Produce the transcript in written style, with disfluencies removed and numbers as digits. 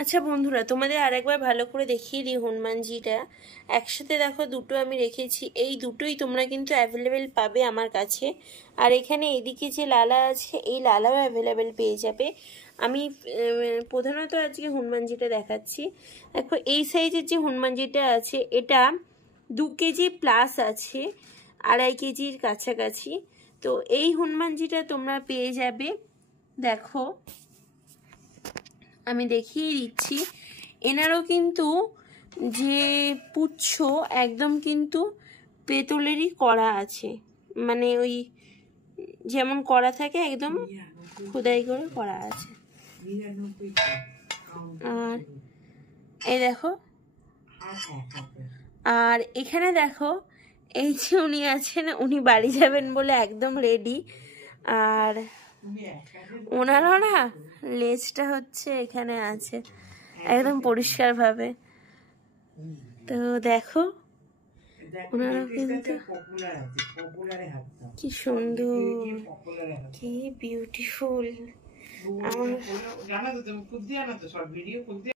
আচ্ছা বন্ধুরা, তোমাদের আরেকবার ভালো করে দেখিয়ে দিই হনুমানজিটা। একসাথে দেখো দুটো আমি রেখেছি, এই দুটোই তোমরা কিন্তু অ্যাভেলেবেল পাবে আমার কাছে। আর এখানে এদিকে যে লালা আছে, এই লালাও অ্যাভেলেবেল পেয়ে যাবে। আমি প্রধানত আজকে হনুমানজিটা দেখাচ্ছি। দেখো এই সাইজের যে হনুমানজিটা আছে, এটা 2 কেজি প্লাস আছে, 2.5 কেজির কাছাকাছি। তো এই হনুমানজিটা তোমরা পেয়ে যাবে। দেখো আমি দেখিয়ে দিচ্ছি, এনারও কিন্তু যে পুচ্ছ একদম কিন্তু পেতলেরই করা আছে, মানে ওই যেমন করা থাকে একদম খোদাই করে করা আছে। আর এই দেখো, আর এখানে দেখো এই যে উনি আছেন, উনি বাড়ি যাবেন বলে একদম রেডি। আর ওনারও না লেজটা হচ্ছে এখানে আছে একদম পরিষ্কার ভাবে। তো দেখো ওনারও কিন্তু কি সুন্দর, কি বিউটিফুল। আমার